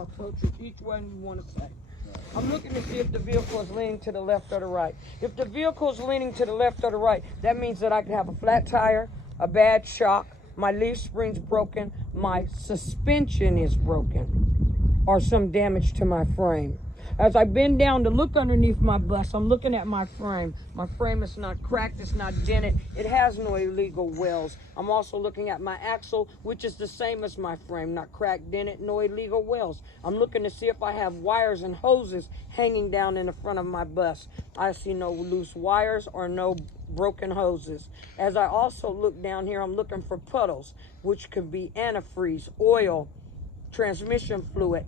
Approach it each one you want to say. I'm looking to see if the vehicle is leaning to the left or the right. If the vehicle is leaning to the left or the right, that means that I can have a flat tire, a bad shock, my leaf spring's broken, my suspension is broken, or some damage to my frame. As I bend down to look underneath my bus, I'm looking at my frame. My frame is not cracked, it's not dented, it has no illegal wells. I'm also looking at my axle, which is the same as my frame, not cracked, dented, no illegal wells. I'm looking to see if I have wires and hoses hanging down in the front of my bus. I see no loose wires or no broken hoses. As I also look down here, I'm looking for puddles, which could be antifreeze, oil, transmission fluid,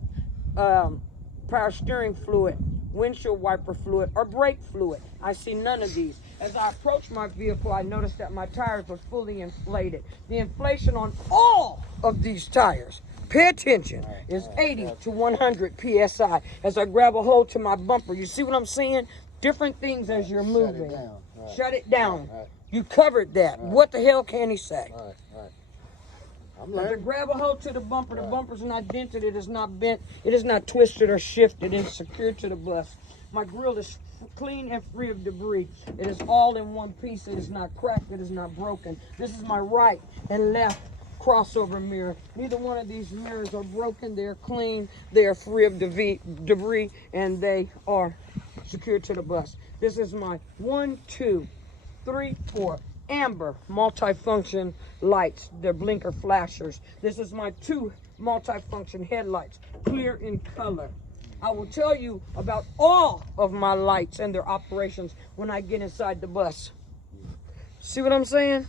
power steering fluid, windshield wiper fluid, or brake fluid. I see none of these. As I approach my vehicle, I notice that my tires are fully inflated. The inflation on all of these tires, pay attention, is 80 to 100 PSI. As I grab a hold to my bumper, you see what I'm saying? Different things as you're moving. Shut it down. You covered that. What the hell can he say? As I grab a hold to the bumper's not dented, it is not bent, it is not twisted or shifted, it's secured to the bus. My grill is clean and free of debris. It is all in one piece, it is not cracked, it is not broken. This is my right and left crossover mirror. Neither one of these mirrors are broken, they're clean, they are free of debris, and they are secured to the bus. This is my 1, 2, 3, 4 amber multifunction lights, they're blinker flashers. This is my 2 multifunction headlights, clear in color. I will tell you about all of my lights and their operations when I get inside the bus. See what I'm saying?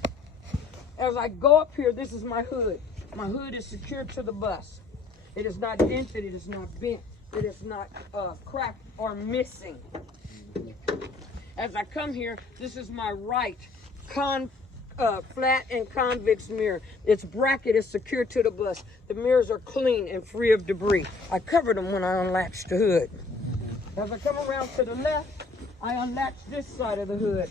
As I go up here, this is my hood. My hood is secured to the bus. It is not dented, it is not bent, it is not cracked or missing. As I come here, this is my right flat and convex mirror. Its bracket is secured to the bus. The mirrors are clean and free of debris. I covered them when I unlatched the hood. As I come around to the left, I unlatch this side of the hood.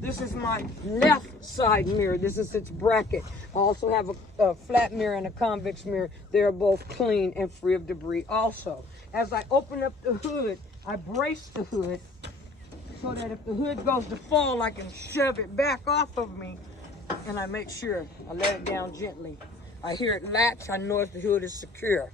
This is my left side mirror. This is its bracket. I also have a flat mirror and a convex mirror. They are both clean and free of debris also. As I open up the hood, I brace the hood so that if the hood goes to fall, I can shove it back off of me, and I make sure I let it down gently. I hear it latch, I know if the hood is secure.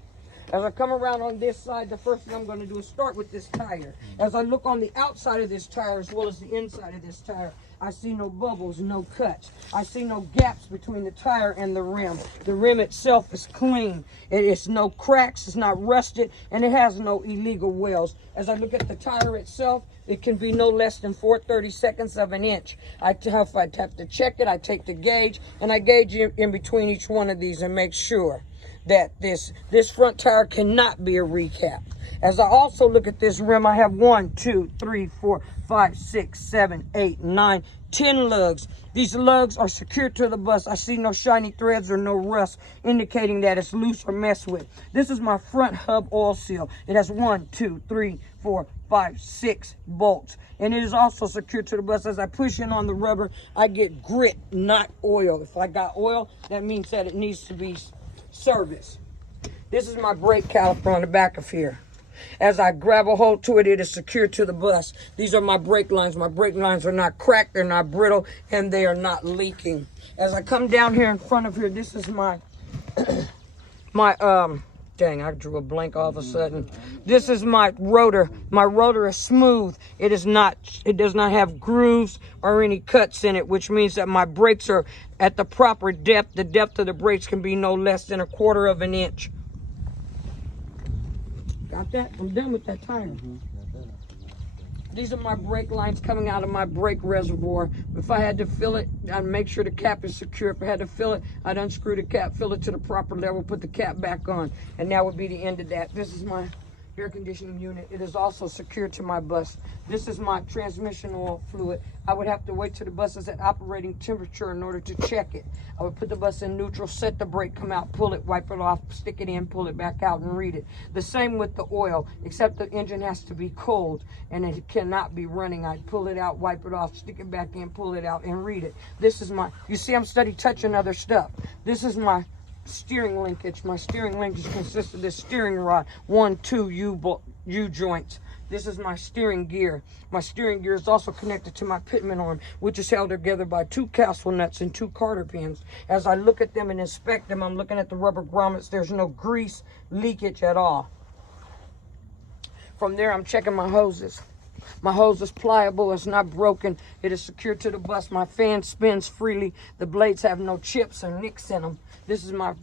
As I come around on this side, the first thing I'm going to do is start with this tire. As I look on the outside of this tire as well as the inside of this tire, I see no bubbles, no cuts. I see no gaps between the tire and the rim. The rim itself is clean. It is no cracks, it's not rusted, and it has no illegal wells. As I look at the tire itself, it can be no less than 4/32 of an inch. If I have to check it, I take the gauge, and I gauge in between each one of these and make sure that this front tire cannot be a recap. As I also look at this rim, I have 1, 2, 3, 4, 5, 6, 7, 8, 9, 10 lugs. These lugs are secured to the bus. I see no shiny threads or no rust, indicating that it's loose or messed with. This is my front hub oil seal. It has 1, 2, 3, 4, 5, 6 bolts, and it is also secured to the bus. As I push in on the rubber, I get grit, not oil. If I got oil, that means that it needs to be serviced. This is my brake caliper on the back of here. As I grab a hold to it, it is secured to the bus. These are my brake lines. My brake lines are not cracked, they're not brittle, and they are not leaking. As I come down here in front of here, this is my dang, I drew a blank all of a sudden. This is my rotor. My rotor is smooth. It does not have grooves or any cuts in it, which means that my brakes are at the proper depth. The depth of the brakes can be no less than 1/4 of an inch. Got that? I'm done with that tire. These are my brake lines coming out of my brake reservoir. If I had to fill it, I'd make sure the cap is secure. If I had to fill it, I'd unscrew the cap, fill it to the proper level, put the cap back on, and that would be the end of that. This is my air conditioning unit. It is also secured to my bus. This is my transmission oil fluid. I would have to wait till the bus is at operating temperature in order to check it. I would put the bus in neutral, set the brake, come out, pull it, wipe it off, stick it in, pull it back out, and read it. The same with the oil, except the engine has to be cold and it cannot be running. I'd pull it out, wipe it off, stick it back in, pull it out, and read it. This is my, you see I'm steady touching other stuff. This is my steering linkage. My steering linkage consists of this steering rod, 1, 2 U joints. This is my steering gear. My steering gear is also connected to my pitman arm, which is held together by 2 castle nuts and 2 carter pins. As I look at them and inspect them, I'm looking at the rubber grommets. There's no grease leakage at all. From there, I'm checking my hoses. My hose is pliable, it's not broken, it is secured to the bus. My fan spins freely. The blades have no chips or nicks in them. This is my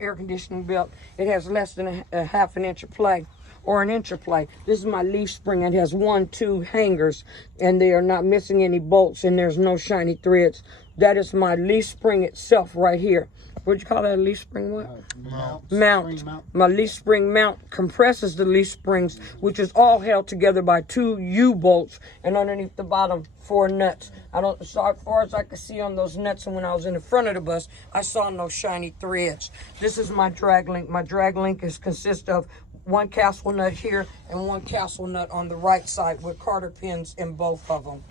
air conditioning belt. It has less than a half an inch of play, or an inch of play. This is my leaf spring. It has 1, 2 hangers, and they are not missing any bolts, and there's no shiny threads. That is my leaf spring itself right here. What'd you call that, a leaf spring what? Mount. My leaf spring mount compresses the leaf springs, which is all held together by 2 U-bolts, and underneath the bottom, 4 nuts. So as far as I could see on those nuts, and when I was in the front of the bus, I saw no shiny threads. This is my drag link. My drag link consists of 1 castle nut here and 1 castle nut on the right side with carter pins in both of them.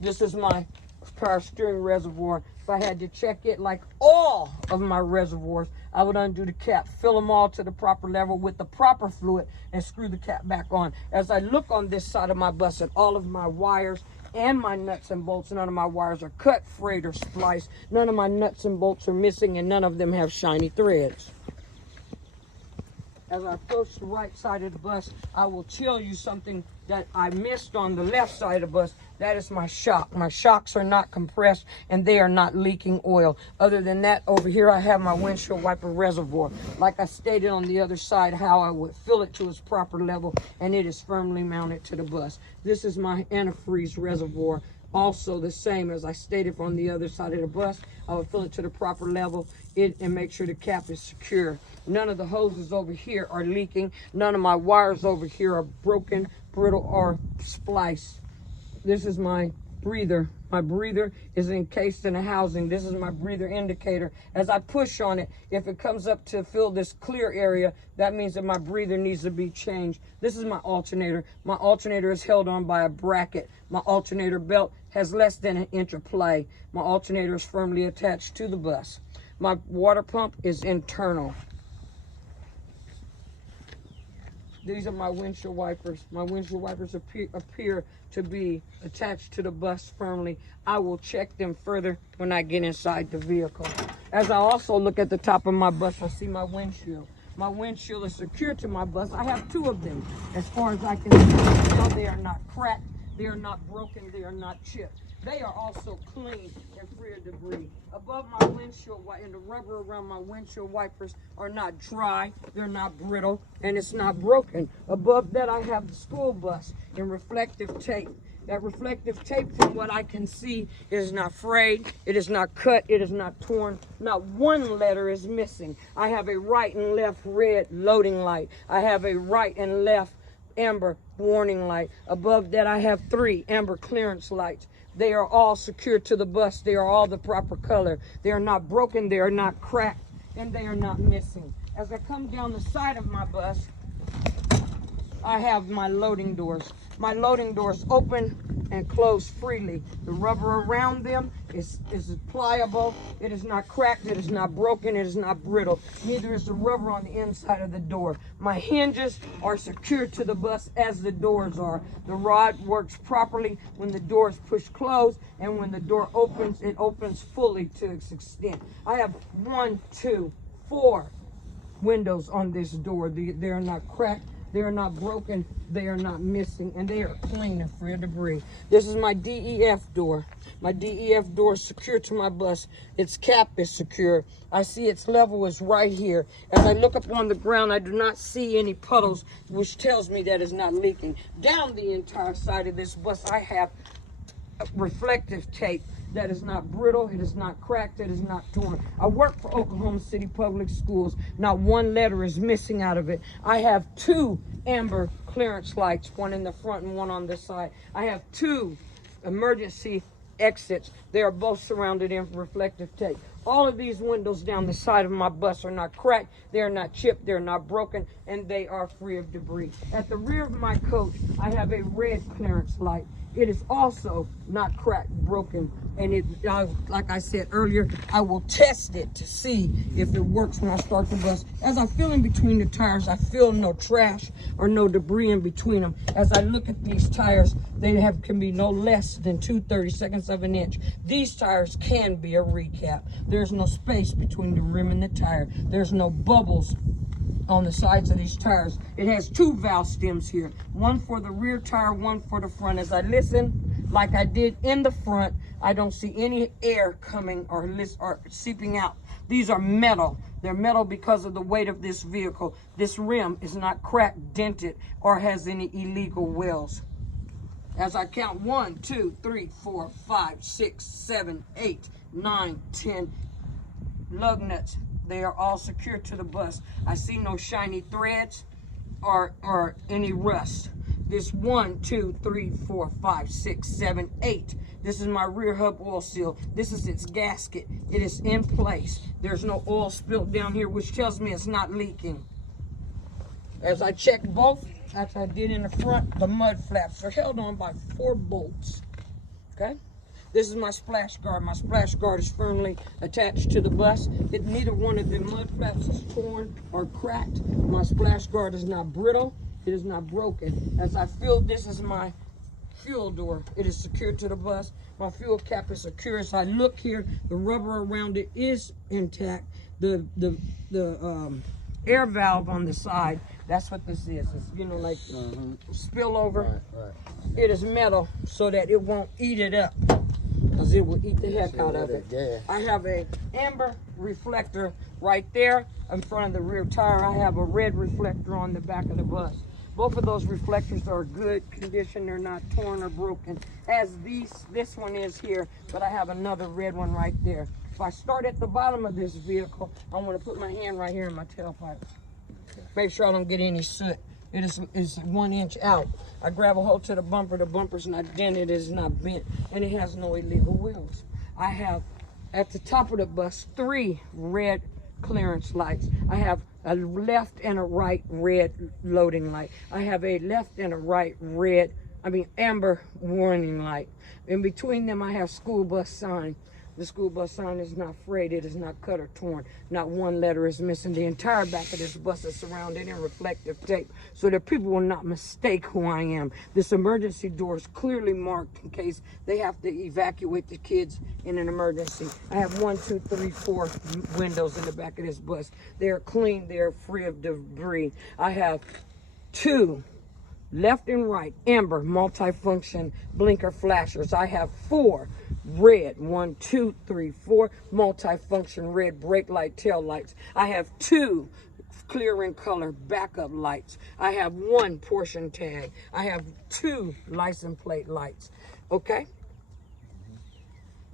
This is my power steering reservoir. If I had to check it like all of my reservoirs, I would undo the cap, fill them all to the proper level with the proper fluid, and screw the cap back on. As I look on this side of my bus at all of my wires and my nuts and bolts, none of my wires are cut, frayed, or spliced. None of my nuts and bolts are missing, and none of them have shiny threads. As I approach the right side of the bus, I will tell you something that I missed on the left side of the bus. That is my shock. My shocks are not compressed, and they are not leaking oil. Other than that, over here I have my windshield wiper reservoir. Like I stated on the other side, how I would fill it to its proper level, and it is firmly mounted to the bus. This is my antifreeze reservoir. Also the same as I stated on the other side of the bus. I would fill it to the proper level and make sure the cap is secure. None of the hoses over here are leaking. None of my wires over here are broken, brittle, or spliced. This is my breather. My breather is encased in a housing. This is my breather indicator. As I push on it, if it comes up to fill this clear area, that means that my breather needs to be changed. This is my alternator. My alternator is held on by a bracket. My alternator belt has less than an inch of play. My alternator is firmly attached to the bus. My water pump is internal. These are my windshield wipers. My windshield wipers appear to be attached to the bus firmly. I will check them further when I get inside the vehicle. As I also look at the top of my bus, I see my windshield. My windshield is secured to my bus. I have 2 of them. As far as I can tell, they are not cracked, they are not broken, they are not chipped. They are also clean and free of debris. Above my windshield, and the rubber around my windshield wipers are not dry, they're not brittle, and it's not broken. Above that, I have the school bus in reflective tape. That reflective tape, from what I can see, is not frayed, it is not cut, it is not torn. Not one letter is missing. I have a right and left red loading light. I have a right and left amber warning light. Above that, I have 3 amber clearance lights. They are all secured to the bus. They are all the proper color. They are not broken, they are not cracked, and they are not missing. As I come down the side of my bus, I have my loading doors. My loading doors open and close freely. The rubber around them is pliable. It is not cracked. It is not broken. It is not brittle. Neither is the rubber on the inside of the door. My hinges are secured to the bus as the doors are. The rod works properly when the door is pushed closed, and when the door opens, it opens fully to its extent. I have 1, 2, 4 windows on this door. They are not cracked. They are not broken, they are not missing, and they are clean and free of debris. This is my DEF door. My DEF door is secure to my bus. Its cap is secure. I see its level is right here. As I look up on the ground, I do not see any puddles, which tells me that it's not leaking. Down the entire side of this bus, I have reflective tape that is not brittle, it is not cracked, it is not torn. I work for Oklahoma City Public Schools. Not one letter is missing out of it. I have 2 amber clearance lights, one in the front and one on the side. I have 2 emergency exits. They are both surrounded in reflective tape. All of these windows down the side of my bus are not cracked, they are not chipped, they're not broken, and they are free of debris. At the rear of my coach, I have a red clearance light. It is also not cracked, broken, and it, like I said earlier, I will test it to see if it works when I start the bus. As I feel in between the tires, I feel no trash or no debris in between them. As I look at these tires, they can be no less than 2/32 of an inch. These tires can be a recap. There's no space between the rim and the tire. There's no bubbles on the sides of these tires. It has 2 valve stems here, one for the rear tire, one for the front. As I listen, like I did in the front, I don't see any air coming or seeping out. These are metal. They're metal because of the weight of this vehicle. This rim is not cracked, dented, or has any illegal wells. As I count 1, 2, 3, 4, 5, 6, 7, 8, 9, 10 lug nuts. They are all secured to the bus. I see no shiny threads or any rust. This 1, 2, 3, 4, 5, 6, 7, 8. This is my rear hub oil seal. This is its gasket. It is in place. There's no oil spilled down here, which tells me it's not leaking. As I check both, as I did in the front, the mud flaps are held on by 4 bolts. Okay? This is my splash guard. My splash guard is firmly attached to the bus. Neither one of the mud flaps is torn or cracked. My splash guard is not brittle. It is not broken. As I feel, this is my fuel door. It is secured to the bus. My fuel cap is secure. As I look here, the rubber around it is intact. The air valve on the side, that's what this is. It's, you know, like spillover. Right. It is metal so that it won't eat it up, because it will eat the heck out of it. I have a amber reflector right there in front of the rear tire. I have a red reflector on the back of the bus. Both of those reflectors are good condition. They're not torn or broken, as this one is here, but I have another red one right there. If I start at the bottom of this vehicle, I'm going to put my hand right here in my tailpipe. Make sure I don't get any soot. It is 1 inch out. I grab a hold to the bumper's not dented, it is not bent, and it has no illegal wheels. I have, at the top of the bus, 3 red clearance lights. I have a left and a right red loading light. I have a left and a right amber warning light. In between them, I have school bus sign. The school bus sign is not frayed, it is not cut or torn. Not one letter is missing. The entire back of this bus is surrounded in reflective tape so that people will not mistake who I am. This emergency door is clearly marked in case they have to evacuate the kids in an emergency. I have 1, 2, 3, 4 windows in the back of this bus. They are clean, they are free of debris. I have 2 left and right amber multifunction blinker flashers. I have 4 red 1, 2, 3, 4 multifunction red brake light tail lights. I have 2 clear in color backup lights. I have 1 portion tag. I have 2 license plate lights. Okay?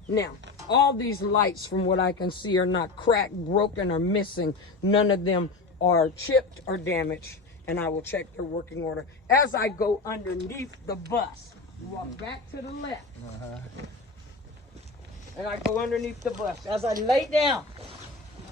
Now, all these lights, from what I can see, are not cracked, broken, or missing. None of them are chipped or damaged, and I will check their working order. As I go underneath the bus, walk back to the left, and I go underneath the bus. As I lay down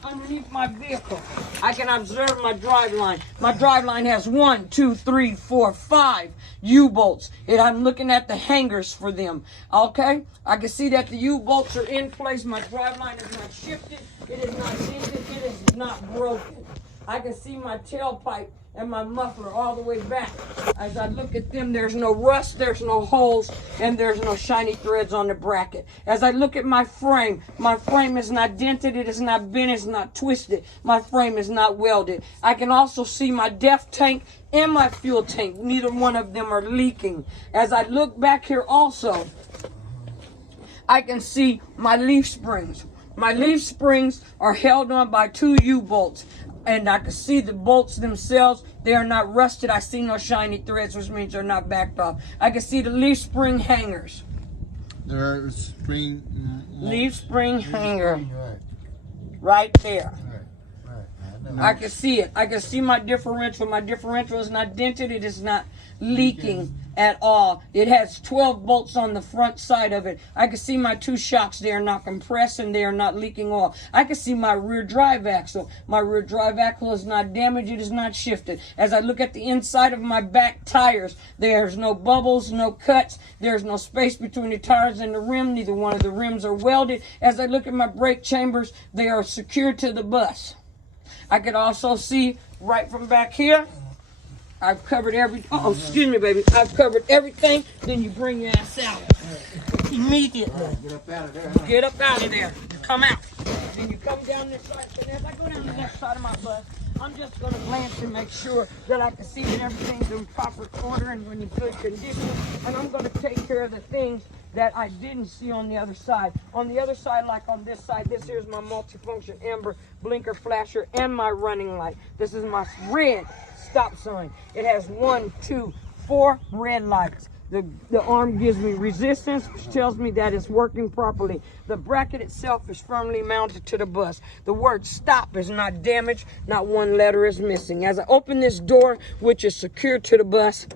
underneath my vehicle, I can observe my drive line. My drive line has 1, 2, 3, 4, 5 U-bolts, and I'm looking at the hangers for them. Okay, I can see that the U-bolts are in place. My drive line is not shifted, it is not dented, it is not broken. I can see my tailpipe and my muffler all the way back. As I look at them, there's no rust, there's no holes, and there's no shiny threads on the bracket. As I look at my frame is not dented, it is not bent, it's not twisted. My frame is not welded. I can also see my DEF tank and my fuel tank. Neither one of them are leaking. As I look back here also, I can see my leaf springs. My leaf springs are held on by 2 U-bolts. And I can see the bolts themselves. They are not rusted. I see no shiny threads, which means they're not backed off. I can see the leaf spring hangers. There are leaf spring hanger. Right there. Right. I can see it. I can see my differential. My differential is not dented. It is not leaking at all. It has 12 bolts on the front side of it. I can see my 2 shocks. They are not compressed and they are not leaking oil. I can see my rear drive axle. My rear drive axle is not damaged. It is not shifted. As I look at the inside of my back tires, there's no bubbles, no cuts. There's no space between the tires and the rim. Neither one of the rims are welded. As I look at my brake chambers, they are secured to the bus. I can also see right from back here, I've covered excuse me, baby. I've covered everything. Then you bring your ass out immediately. Get up out of there. Get up out of there. Come out. Then you come down this side. So as I go down the left side of my bus, I'm just going to glance and make sure that I can see that everything's in proper order and in good condition. And I'm going to take care of the things that I didn't see on the other side. On the other side, like on this side, this here's my multifunction amber blinker flasher and my running light. This is my red stop sign. It has 1, 2, 4 red lights. The arm gives me resistance, which tells me that it's working properly. The bracket itself is firmly mounted to the bus. The word stop is not damaged. Not one letter is missing. As I open this door, which is secured to the bus,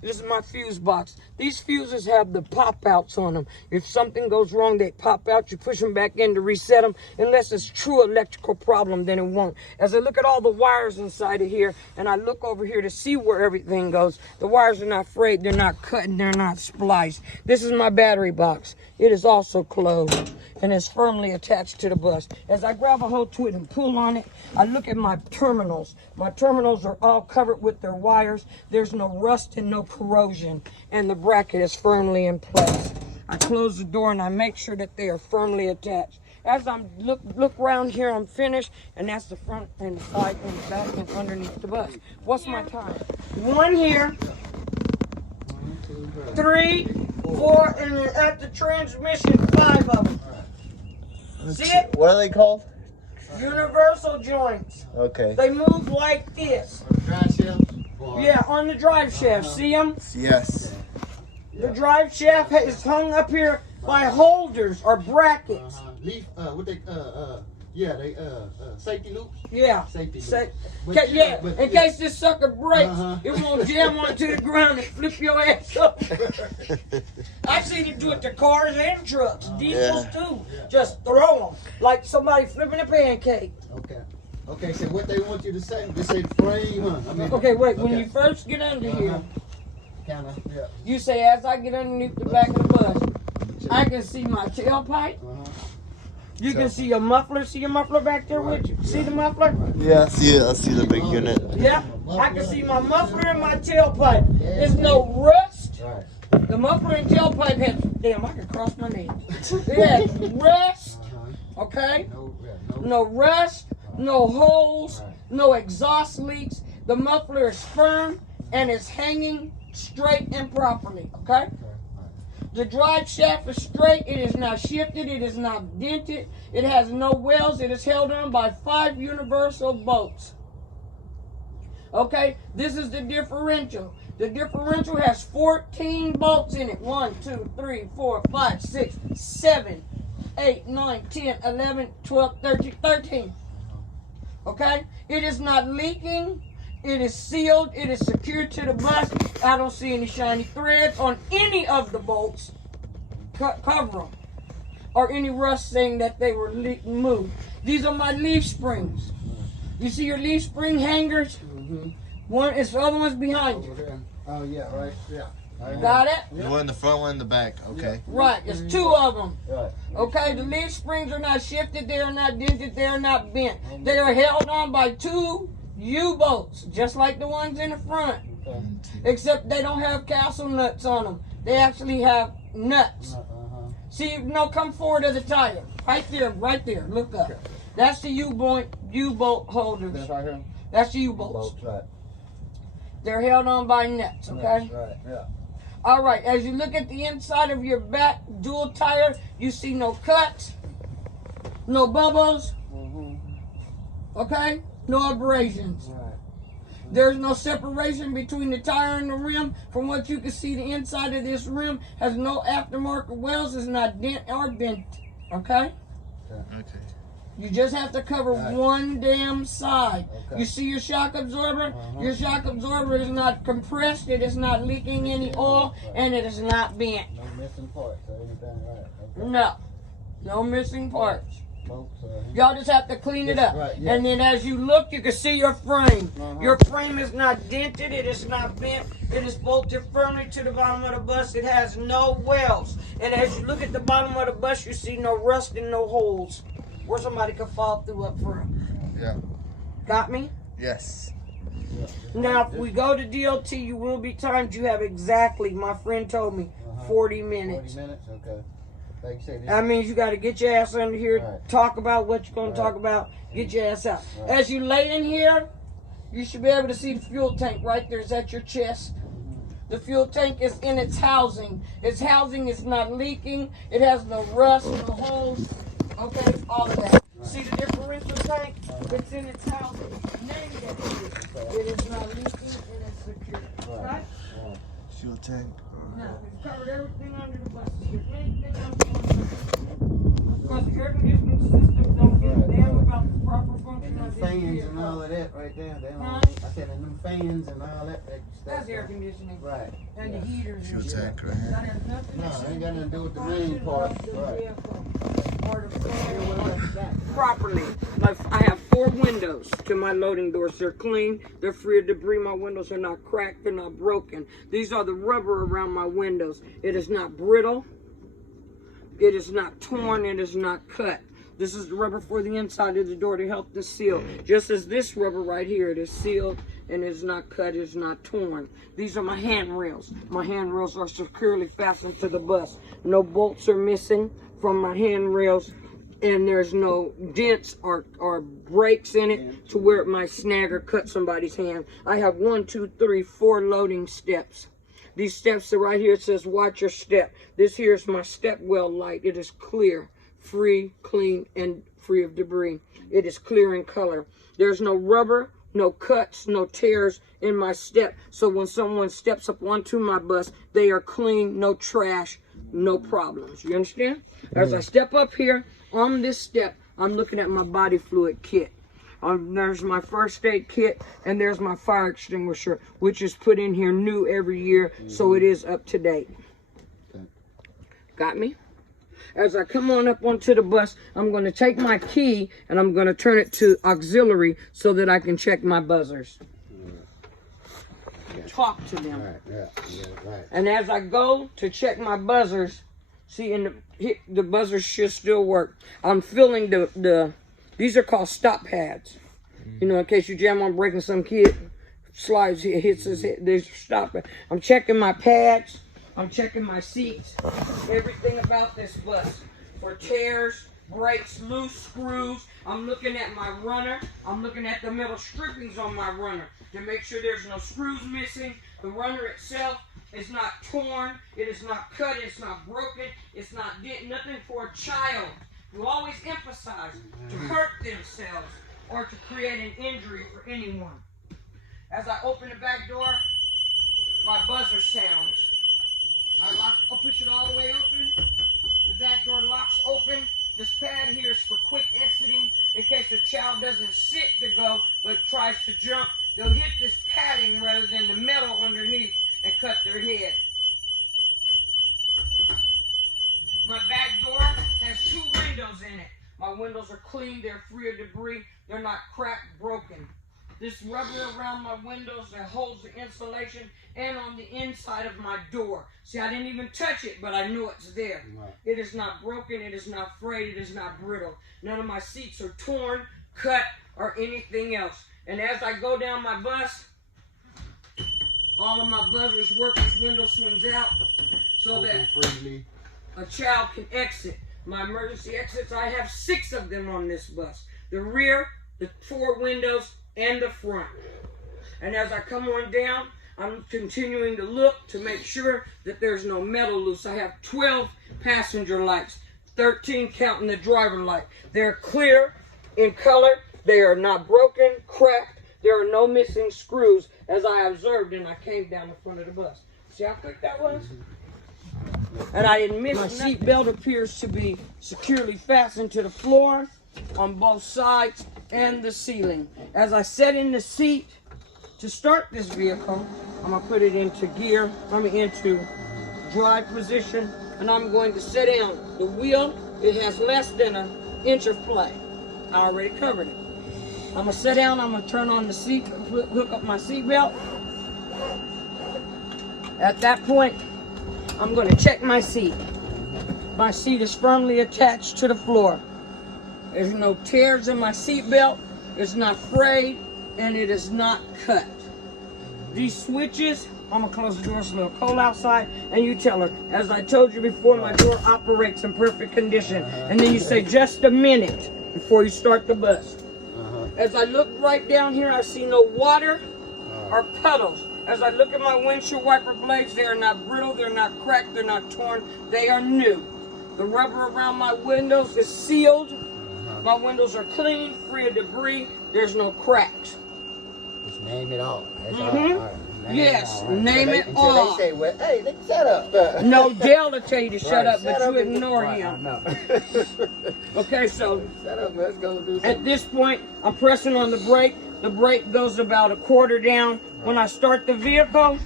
this is my fuse box. These fuses have the pop outs on them. If something goes wrong, they pop out. You push them back in to reset them. Unless it's true electrical problem, then it won't. As I look at all the wires inside of here, and I look over here to see where everything goes, the wires are not frayed, they're not cut, and they're not spliced. This is my battery box. It is also closed and is firmly attached to the bus. As I grab a hold to it and pull on it, I look at my terminals. My terminals are all covered with their wires. There's no rust and no corrosion, and the bracket is firmly in place. I close the door and I make sure that they are firmly attached. As I'm look around here, I'm finished, and that's the front and the side and the back and underneath the bus. What's my time? 1 here, 3, 4, and then at the transmission, 5 of them. See it? What are they called? Universal joints. Okay. They move like this. Drive shaft? Yeah, on the drive shaft. See them? Yes. The drive shaft is hung up here by holders or brackets. Leaf, what they, safety loops? Yeah. Safety loops. In case this sucker breaks, it won't jam onto the ground and flip your ass up. I've seen it do it to cars and trucks, diesels too. Just throw them like somebody flipping a pancake. Okay, so what they want you to say, they say frame, huh? I mean, okay, wait, when you first get under here, kinda, yeah. you say, as I get underneath the back of the bus, I can see my tailpipe. You can see your muffler. See your muffler back there with you? See the muffler? Yeah, I see the big unit. Yeah, I can see my muffler and my tailpipe. There's no rust. The muffler and tailpipe has, damn, I can cross my nails. It has rust, okay? No rust, no holes, no exhaust leaks. The muffler is firm and it's hanging straight and properly, okay? The drive shaft is straight. It is not shifted. It is not dented. It has no welds. It is held on by 5 universal bolts. Okay, this is the differential. The differential has 14 bolts in it. 1, 2, 3, 4, 5, 6, 7, 8, 9, 10, 11, 12, 13. Okay, it is not leaking. It is sealed. It is secured to the bus. I don't see any shiny threads on any of the bolts. Cover them. Or any rust saying that they were moved. These are my leaf springs. You see your leaf spring hangers? One is the other one's behind you. Oh yeah, right. Yeah. Got it? One in the front, one in the back. Okay. Right. There's 2 of them. Right. Okay. The leaf springs are not shifted. They are not dented. They are not bent. They are held on by 2 U-bolts, just like the ones in the front. Except they don't have castle nuts on them. They actually have nuts. See, no, come forward to the tire. Right there. Look up. That's the U-bolt holders. That's right here. That's the U-bolts. Right. They're held on by nuts, okay? Right, yeah. All right, as you look at the inside of your back dual tire, you see no cuts, no bubbles, okay? No abrasions. Right. There's no separation between the tire and the rim. From what you can see, the inside of this rim has no aftermarket welds. It's not dent or bent, okay? Okay. You just have to cover Right. one damn side. Okay. You see your shock absorber? Uh-huh. Your shock absorber is not compressed, it is not leaking any oil, and it is not bent. No missing parts or anything, right? Okay. No. No missing parts. Folks, Y'all just have to clean it That's up. right, yeah. And then as you look, you can see your frame. Uh-huh. Your frame is not dented, it is not bent, it is bolted firmly to the bottom of the bus. It has no welds. And as you look at the bottom of the bus, you see no rust and no holes where somebody could fall through up front. Yeah. Got me? Yes. Now, if we go to DOT, you will be timed. You have exactly, my friend told me, 40 minutes. 40 minutes? Okay. Like you said, this That means you got to get your ass under here, Right. talk about what you're going Right. to talk about, get your ass out. Right. As you lay in here, you should be able to see the fuel tank right there. Is at your chest. The fuel tank is in its housing. Its housing is not leaking. It has no rust, no holes. Okay, all of that. See the differential tank? It's in its housing. Name that it is not leaking and it's secure. Right? Fuel tank. No, we've covered everything under the bus. Is there anything else you want to know? Because the air conditioning systems don't give a damn about the proper function and them of this fans vehicle. and all of that right there. They don't, Huh? I said, and them fans and all that stuff. That's air conditioning. Right. And yeah. the heaters Fuel and shit. tank right here. That has nothing No, to it ain't got nothing to do with the function main part. of the Right. vehicle or the properly. Like, I have 4 windows to my loading doors. They're clean. They're free of debris. My windows are not cracked. They're not broken. These are the rubber around my windows. It is not brittle. It is not torn. It is not cut. This is the rubber for the inside of the door to help the seal. Just as this rubber right here, it is sealed and it's not cut, it's not torn. These are my handrails. My handrails are securely fastened to the bus. No bolts are missing from my handrails, and there's no dents or breaks in it to where it might snag or cut somebody's hand. I have 1, 2, 3, 4 loading steps. These steps are right here. It says watch your step. This here is my step well light. It is clear, free, clean, and free of debris. It is clear in color. There's no rubber, no cuts, no tears in my step. So when someone steps up onto my bus, they are clean, no trash, no problems. You understand? As I step up here on this step, I'm looking at my body fluid kit. There's my first aid kit, and there's my fire extinguisher, which is put in here new every year, so it is up to date. Got me? As I come on up onto the bus, I'm going to take my key and I'm going to turn it to auxiliary so that I can check my buzzers. Talk to them. Right. And as I go to check my buzzers, see, the buzzers should still work. I'm feeling these are called stop pads. You know, in case you jam on braking, some kid slides, hits his head, there's stop pad. I'm checking my pads. I'm checking my seats, everything about this bus. For tears, brakes, loose screws. I'm looking at my runner. I'm looking at the metal strippings on my runner to make sure there's no screws missing. The runner itself is not torn. It is not cut. It's not broken. It's not dent. Nothing for a child who always emphasize to hurt themselves or to create an injury for anyone. As I open the back door, my buzzer sounds. I'll push it all the way open. The back door locks open. This pad here is for quick exiting in case a child doesn't sit to go but tries to jump. They'll hit this padding rather than the metal underneath and cut their head. My back door has 2 windows in it. My windows are clean. They're free of debris. They're not cracked, broken. This rubber around my windows that holds the insulation and on the inside of my door. See, I didn't even touch it, but I know it's there. Right. It is not broken. It is not frayed. It is not brittle. None of my seats are torn, cut, or anything else. And as I go down my bus, all of my buzzers work. This window swings out so that freely. a child can exit. My emergency exits, I have 6 of them on this bus. The rear, the 4 windows, and the front. And as I come on down, I'm continuing to look to make sure that there's no metal loose. I have 12 passenger lights, 13 counting the driver light. They're clear in color. They are not broken, cracked. There are no missing screws, as I observed, and I came down the front of the bus. See how quick that was? And I didn't miss. My seat belt appears to be securely fastened to the floor. on both sides and the ceiling. As I set in the seat to start this vehicle, I'm gonna put it into gear, into drive position, and I'm going to set down. The wheel, it has less than an inch of play. I already covered it. I'm gonna sit down, I'm gonna turn on the seat, hook up my seat belt. At that point, I'm gonna check my seat. My seat is firmly attached to the floor. There's no tears in my seat belt, it's not frayed, and it is not cut. These switches, I'm gonna close the door, it's a little cold outside, and you tell her, as I told you before, my door operates in perfect condition. And then you say, just a minute before you start the bus. As I look right down here, I see no water or puddles. As I look at my windshield wiper blades, they are not brittle, they're not cracked, they're not torn, they are new. The rubber around my windows is sealed. My windows are clean, free of debris, there's no cracks. Just name it all. That's all. All right. Yes, all. name it all. Until they say, well, hey, they shut up. No, Dale will tell you to shut up, but you and- ignore right, him. I know. Okay, so Shut up, let's go do something. at this point, I'm pressing on the brake. The brake goes about a quarter down. When I start the vehicle,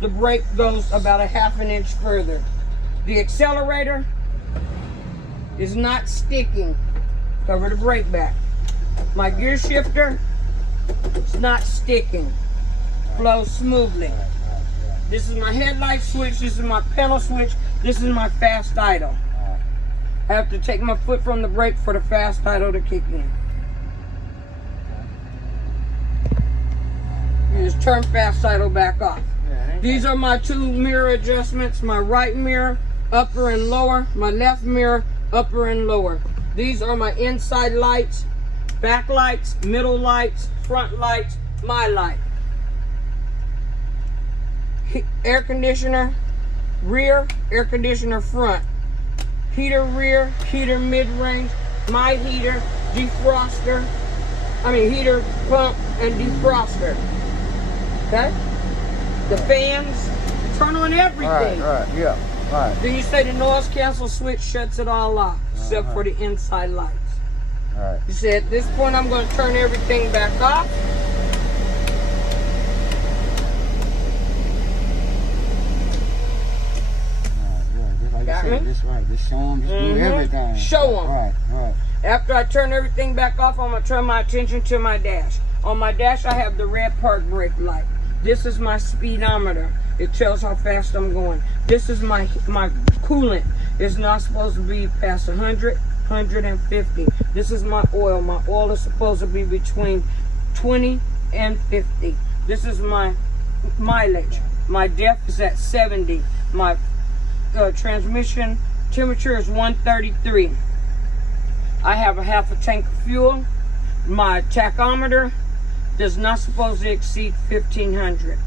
the brake goes about a half an inch further. The accelerator is not sticking. Cover the brake back. My gear shifter is not sticking. Flows smoothly. This is my headlight switch. This is my pedal switch. This is my fast idle. I have to take my foot from the brake for the fast idle to kick in. You just turn fast idle back off. These are my two mirror adjustments. My right mirror, upper and lower. My left mirror, upper and lower. These are my inside lights, back lights, middle lights, front lights, my light. Air conditioner, rear, air conditioner front. Heater rear, heater mid-range, my heater, defroster, heater pump and defroster. Okay? The fans, turn on everything. Yeah, right. Then you say the noise cancel switch shuts it all off, except for the inside lights. All right. You say at this point I'm going to turn everything back off. Got me? Just right. Just show them. Just do everything. Show them. Right. After I turn everything back off, I'm going to turn my attention to my dash. On my dash, I have the red park brake light. This is my speedometer. It tells how fast I'm going. This is my coolant. It's not supposed to be past 100, 150. This is my oil. My oil is supposed to be between 20 and 50. This is my mileage. My depth is at 70. My transmission temperature is 133. I have a half a tank of fuel. My tachometer does not supposed to exceed 1500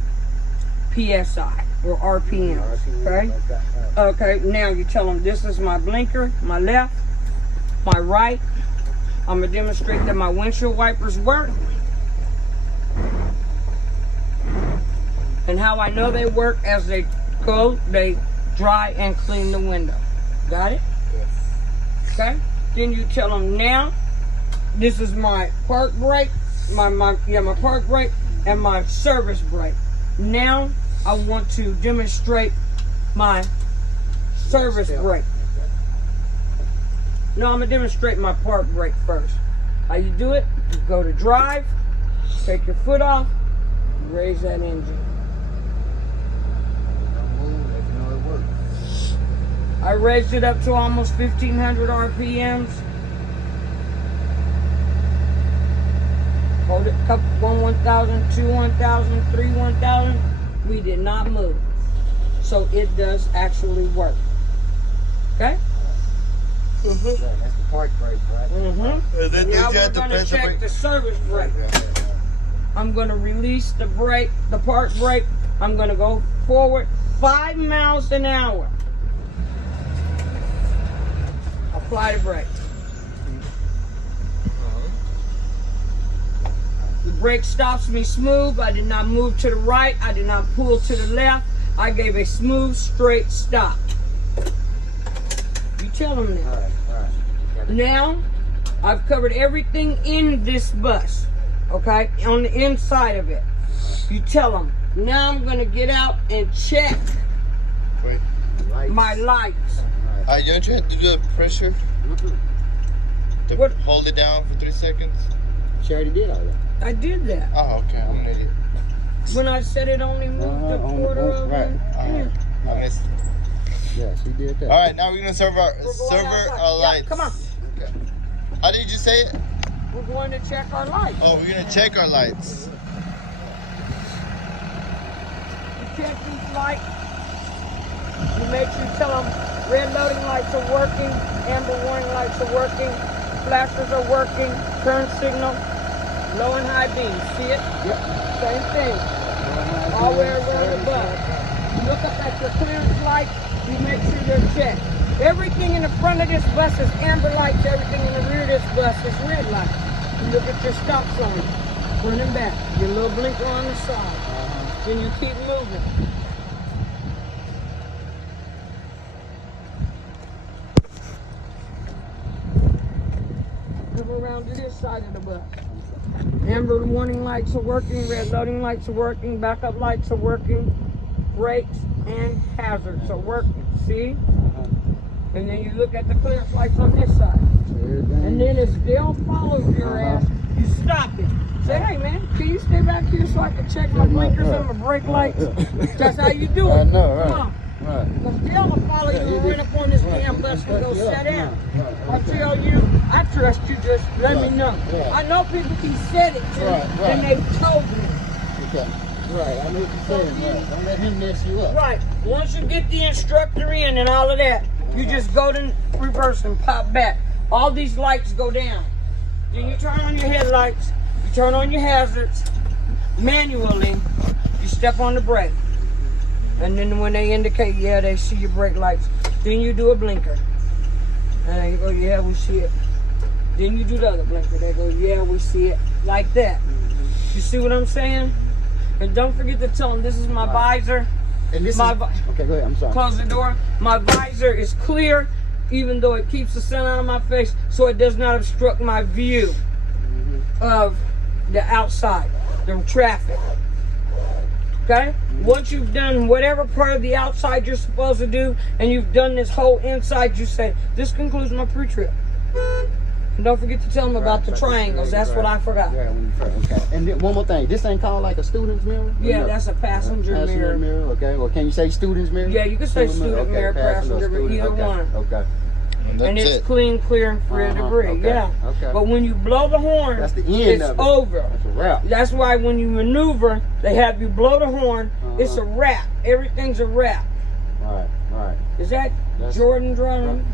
psi or RPM. Okay, now you tell them this is my blinker, my left, my right. I'm gonna demonstrate that my windshield wipers work and how I know they work as they go, they dry and clean the window. Got it? Okay. Then you tell them now, this is my park brake, my park brake and my service brake. Now I want to demonstrate my service brake. No, I'm gonna demonstrate my park brake first. How you do it? You go to drive, take your foot off, raise that engine. I raised it up to almost 1500 RPMs. Hold it, couple, 1,000, 2, 1,000, 3, 1,000. We did not move. So it does actually work. Okay? That's the park brake, right? And then Now you we're got the going to pencil check brake. the service brake. I'm going to release the brake, the park brake. I'm going to go forward 5 miles an hour. Apply the brake. The brake stops me smooth. I did not move to the right. I did not pull to the left. I gave a smooth, straight stop. You tell them that. All right. Now, I've covered everything in this bus, okay, on the inside of it. You tell them, now I'm going to get out and check Wait. my lights. You don't try to do the pressure? To What? hold it down for 3 seconds? She already did all that. I did that. Oh, okay. I'm an idiot. When I said it only moved a quarter of an inch. I missed. Yeah, she did that. All right, now we're gonna serve our We're going outside. Yeah, lights. come on. Okay. How did you say it? We're going to check our lights. Oh, we're gonna check our lights. You check these lights. You make sure you tell them red loading lights are working, amber warning lights are working, flashers are working, turn signal, low and high beams. See it? Yep. Same thing. All the way around the bus. You look up at your clearance light, you make sure they're checked. Everything in the front of this bus is amber lights, everything in the rear of this bus is red lights. You look at your stop sign, turn them back, your little blinker on the side. Then you keep moving. Come around to this side of the bus. Amber warning lights are working, red loading lights are working, backup lights are working, brakes and hazards are working. See? And then you look at the clearance lights on this side. And then as Dale follows your ass, you stop it. Say, hey man, can you stay back here so I can check my blinkers and my brake lights? That's how you do it. I know, right. Come on. Right. Because Dale will follow you and run up on this damn bus and go sit down. I tell you, I trust you, just let me know. Right. I know people he said it to, Right. and they've told me. Okay. Right, I know what you're saying, right. Don't let him mess you up. Right. Once you get the instructor in and all of that, you just go to reverse and pop back. All these lights go down. Then you turn on your headlights, you turn on your hazards, manually, you step on the brake. And then when they indicate, yeah, they see your brake lights, then you do a blinker. And you go, yeah, we see it. Then you do the other blinker. They go, yeah, we see it. Like that. You see what I'm saying? And don't forget to tell them this is my visor. And this My is... Okay, go ahead, I'm sorry. Close the door. My visor is clear, even though it keeps the sun out of my face, so it does not obstruct my view of the outside, the traffic. Okay? Once you've done whatever part of the outside you're supposed to do, and you've done this whole inside, you say, this concludes my pre-trip. And don't forget to tell them about the triangles. That's what I forgot. Yeah, when you first, okay. And then one more thing. This ain't called like a student's mirror? Yeah, No. that's a passenger mirror. Okay. Well, can you say student's mirror? Yeah, you can say student Okay, mirror, passenger mirror, either okay. one. Okay. And And that's it's it. clean, clear, and free of debris. Okay, Yeah. okay. But when you blow the horn, That's the end it's of it. over. That's a wrap. That's why when you maneuver, they have you blow the horn. It's a wrap. Everything's a wrap. Right, right. Is that That's- Jordan driving?